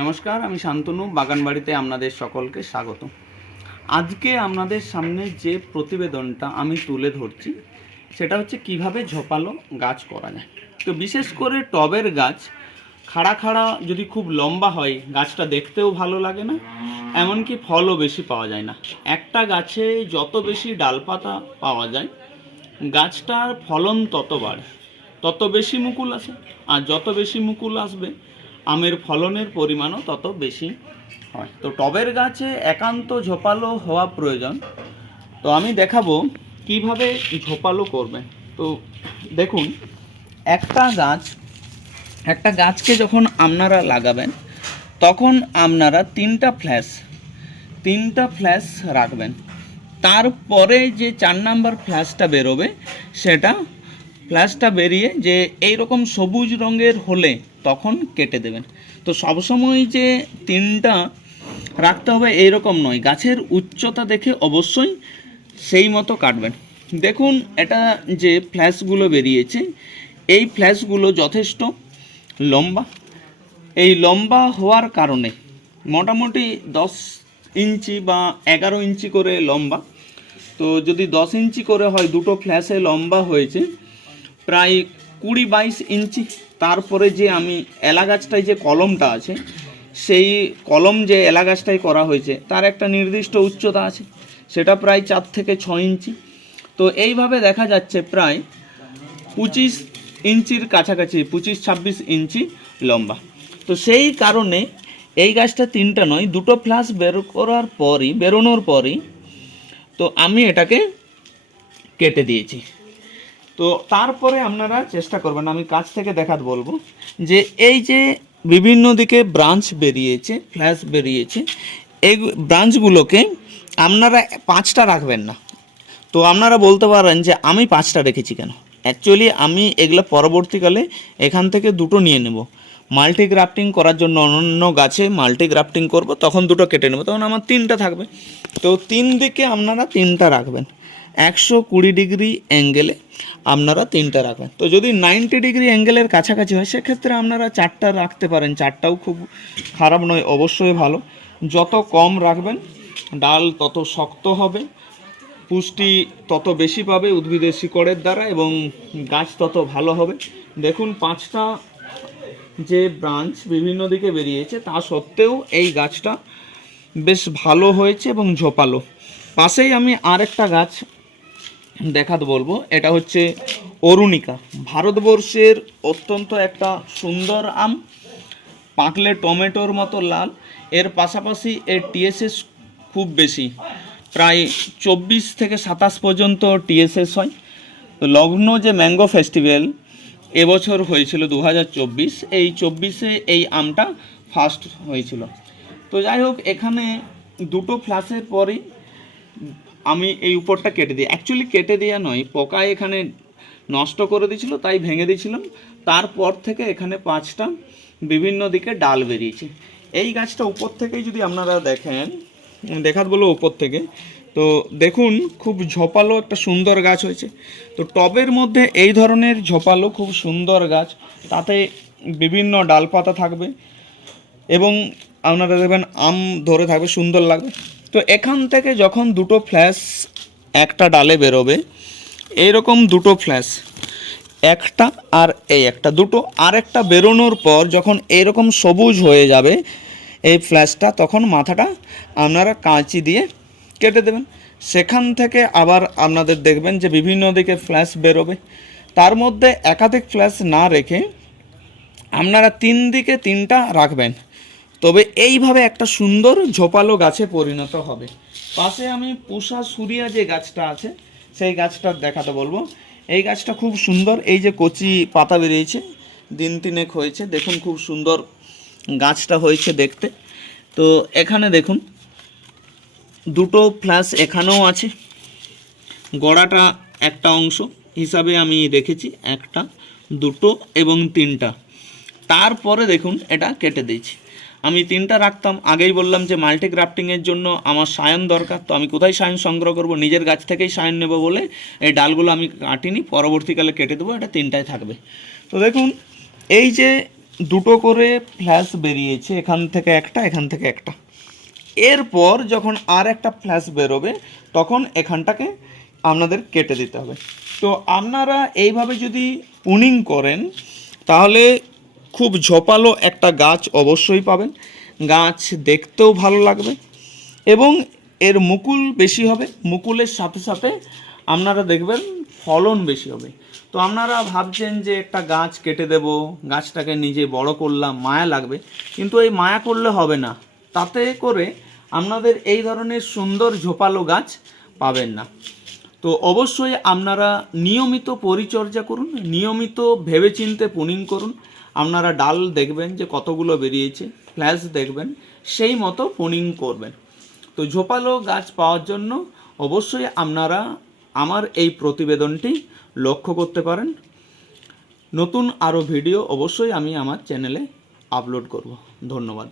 নমস্কার, আমি শান্তনু, বাগানবাড়িতে আপনাদের সকলকে স্বাগত। আজকে আপনাদের সামনে যে প্রতিবেদনটা আমি তুলে ধরছি, সেটা হচ্ছে কীভাবে ঝোপালো গাছ করা যায়। তো বিশেষ করে টবের গাছ, খাড়া খাড়া যদি খুব লম্বা হয়, গাছটা দেখতেও ভালো লাগে না, এমনকি ফলও বেশি পাওয়া যায় না। একটা গাছে যত বেশি ডালপাতা পাওয়া যায়, গাছটার ফলন তত বাড়ে, তত বেশি মুকুল আসে, আর যত বেশি মুকুল আসবে আমের ফলনের পরিমাণও তত বেশি হয়। তো টবের গাছে একান্ত ঝোপালো হওয়া প্রয়োজন। তো আমি দেখাবো কীভাবে ঝোপালো করবে। তো দেখুন, একটা গাছ, একটা গাছকে যখন আপনারা লাগাবেন, তখন আপনারা তিনটা ফ্ল্যাশ তিনটা ফ্ল্যাশ রাখবেন। তারপরে যে চার নাম্বার ফ্ল্যাশটা বেরোবে, সেটা ফ্ল্যাশটা বেরিয়ে যে এই রকম সবুজ রঙের হলে তখন কেটে দেবেন। তো সবসময় যে তিনটা রাখতে হবে এইরকম নয়, গাছের উচ্চতা দেখে অবশ্যই সেই মতো কাটবেন। দেখুন, এটা যে ফ্ল্যাশগুলো বেরিয়েছে, এই ফ্ল্যাশগুলো যথেষ্ট লম্বা। এই লম্বা হওয়ার কারণে মোটামুটি দশ ইঞ্চি বা এগারো ইঞ্চি করে লম্বা। তো যদি দশ ইঞ্চি করে হয়, দুটো ফ্ল্যাশে লম্বা হয়েছে প্রায় কুড়ি বাইশ ইঞ্চি। তারপরে যে আমি এলা গাছটায় যে কলমটা আছে, সেই কলম যে এলা গাছটায় করা হয়েছে, তার একটা নির্দিষ্ট উচ্চতা আছে। সেটা প্রায় চার থেকে ছ ইঞ্চি। তো এইভাবে দেখা যাচ্ছে প্রায় পঁচিশ ইঞ্চির কাছাকাছি, পঁচিশ ছাব্বিশ ইঞ্চি লম্বা। তো সেই কারণে এই গাছটা তিনটা নয়, দুটো ফ্লাস বের করার পরই, বেরোনোর পরই, তো আমি এটাকে কেটে দিয়েছি। তো তারপরে আপনারা চেষ্টা করবেন, আমি কাছ থেকে দেখাত বলব, যে এই যে বিভিন্ন দিকে ব্রাঞ্চ বেরিয়েছে ফ্ল্যাশ বেরিয়েছে, এই ব্রাঞ্চগুলোকে আপনারা পাঁচটা রাখবেন না। তো আপনারা বলতে পারেন যে আমি পাঁচটা রেখেছি কেন? অ্যাকচুয়ালি আমি এগুলো পরবর্তীকালে এখান থেকে দুটো নিয়ে নেব। মাল্টি গ্রাফটিং করার জন্য অন্য গাছে মাল্টি গ্রাফটিং করব, তখন দুটো কেটে নেব, তখন আমার তিনটা থাকবে। তো তিন দিকে আপনারা তিনটা রাখবেন। একশো কুড়ি ডিগ্রি অ্যাঙ্গেলে আপনারা তিনটা রাখবেন। তো যদি নাইনটি ডিগ্রি অ্যাঙ্গেলের কাছাকাছি হয়, সেক্ষেত্রে আপনারা চারটা রাখতে পারেন। চারটাও খুব খারাপ নয়, অবশ্যই ভালো। যত কম রাখবেন, ডাল তত শক্ত হবে, পুষ্টি তত বেশি পাবে উদ্ভিদের শিকড়ের দ্বারা এবং গাছ তত ভালো হবে। দেখুন, পাঁচটা যে ব্রাঞ্চ বিভিন্ন দিকে বেরিয়েছে, তা সত্ত্বেও এই গাছটা বেশ ভালো হয়েছে এবং ঝোপালো। পাশেই আমি আরেকটা গাছ দেখাতে বলব। এটা হচ্ছে অরুণিকা। ভারতবর্ষের অত্যন্ত একটা সুন্দর আম। পাকলে টমেটোর মতো লাল। এর পাশাপাশি এর টিএসএস খুব বেশি। প্রায় চব্বিশ থেকে সাতাশ পর্যন্ত টিএসএস হয়। লগ্ন যে ম্যাঙ্গো ফেস্টিভ্যাল এবছর হয়েছিল দু হাজার চব্বিশ, এই চব্বিশে এই আমটা ফার্স্ট হয়েছিল। তো যাই হোক, এখানে দুটো ফ্ল্যাশের পরেই আমি এই উপরটা কেটে দিই। অ্যাকচুয়ালি কেটে দেওয়া নয় পোকা এখানে নষ্ট করে দিয়েছিল, তাই ভেঙে দিয়েছিলাম। তারপর থেকে এখানে পাঁচটা বিভিন্ন দিকে ডাল বেরিয়েছে। এই গাছটা উপর থেকেই যদি আপনারা দেখেন দেখাত বলো উপর থেকে। তো দেখুন, খুব ঝোপালো একটা সুন্দর গাছ হয়েছে। তো টবের মধ্যে এই ধরনের ঝোপালো, খুব সুন্দর গাছ। তাতে বিভিন্ন ডালপাতা থাকবে এবং আপনারা দেখবেন আম ধরে থাকবে, সুন্দর লাগবে। তো এখান থেকে যখন দুটো ফ্ল্যাশ একটা ডালে বেরোবে এইরকম দুটো ফ্ল্যাশ, একটা আর এই একটা দুটো আর একটা বেরোনোর পর যখন এরকম সবুজ হয়ে যাবে, এই ফ্ল্যাশটা তখন মাথাটা আপনারা কাঁচি দিয়ে কেটে দেবেন। সেখান থেকে আবার আপনাদের দেখবেন যে বিভিন্ন দিকে ফ্ল্যাশ বেরোবে। তার মধ্যে একাধিক ফ্ল্যাশ না রেখে আপনারা তিন দিকে তিনটা রাখবেন। তবে এইভাবে একটা সুন্দর ঝোপালো গাছে পরিণত হবে। পাশে আমি পুষা সুরিয়া যে গাছটা আছে, সেই গাছটা দেখাতে বলব। এই গাছটা খুব সুন্দর, এই যে কচি পাতা বেরিয়েছে, দিন তিনেক হয়েছে, দেখুন খুব সুন্দর গাছটা হয়েছে দেখতে। তো এখানে দেখুন, দুটো ফ্ল্যাশ এখানেও আছে, গড়াটা একটা অংশ, হিসাবে আমি রেখেছি একটা, দুটো এবং তিনটা। তারপরে দেখুন, এটা কেটে দিয়েছি। আমি তিনটা রাখতাম, আগেই বললাম যে মাল্টি গ্রাফটিংয়ের জন্য আমার সায়ন দরকার, তো আমি কোথায় সায়ন সংগ্রহ করব? নিজের গাছ থেকেই সায়ন নেব বলে এই ডালগুলো আমি কাটিনি, পরবর্তীকালে কেটে দেবো, এটা তিনটায় থাকবে। তো দেখুন, এই যে দুটো করে ফ্ল্যাশ বেরিয়েছে, এখান থেকে একটা, এখান থেকে একটা। এরপর যখন আর একটা ফ্ল্যাশ বেরোবে, তখন এখানটাকে আপনাদের কেটে দিতে হবে। তো আপনারা এইভাবে যদি পুনিং করেন, তাহলে খুব ঝোপালো একটা গাছ অবশ্যই পাবেন। গাছ দেখতেও ভালো লাগবে এবং এর মুকুল বেশি হবে। মুকুলের সাথে সাথে আপনারা দেখবেন ফলন বেশি হবে। তো আপনারা ভাবছেন যে একটা গাছ কেটে দেব, গাছটাকে নিজে বড় করলাম, মায়া লাগবে। কিন্তু এই মায়া করলে হবে না। তাতে করে আপনাদের এই ধরনের সুন্দর ঝোপালো গাছ পাবেন না। তো অবশ্যই আপনারা নিয়মিত পরিচর্যা করুন, নিয়মিত ভেবেচিন্তে পুনিং করুন। আপনারা ডাল দেখবেন যে কতগুলো বেরিয়েছে, ফ্ল্যাশ দেখবেন, সেই মতো পুনিং করবেন। তো ঝোপালো গাছ পাওয়ার জন্য অবশ্যই আপনারা আমার এই প্রতিবেদনটি লক্ষ্য করতে পারেন। নতুন আরও ভিডিও অবশ্যই আমি আমার চ্যানেলে আপলোড করব। ধন্যবাদ।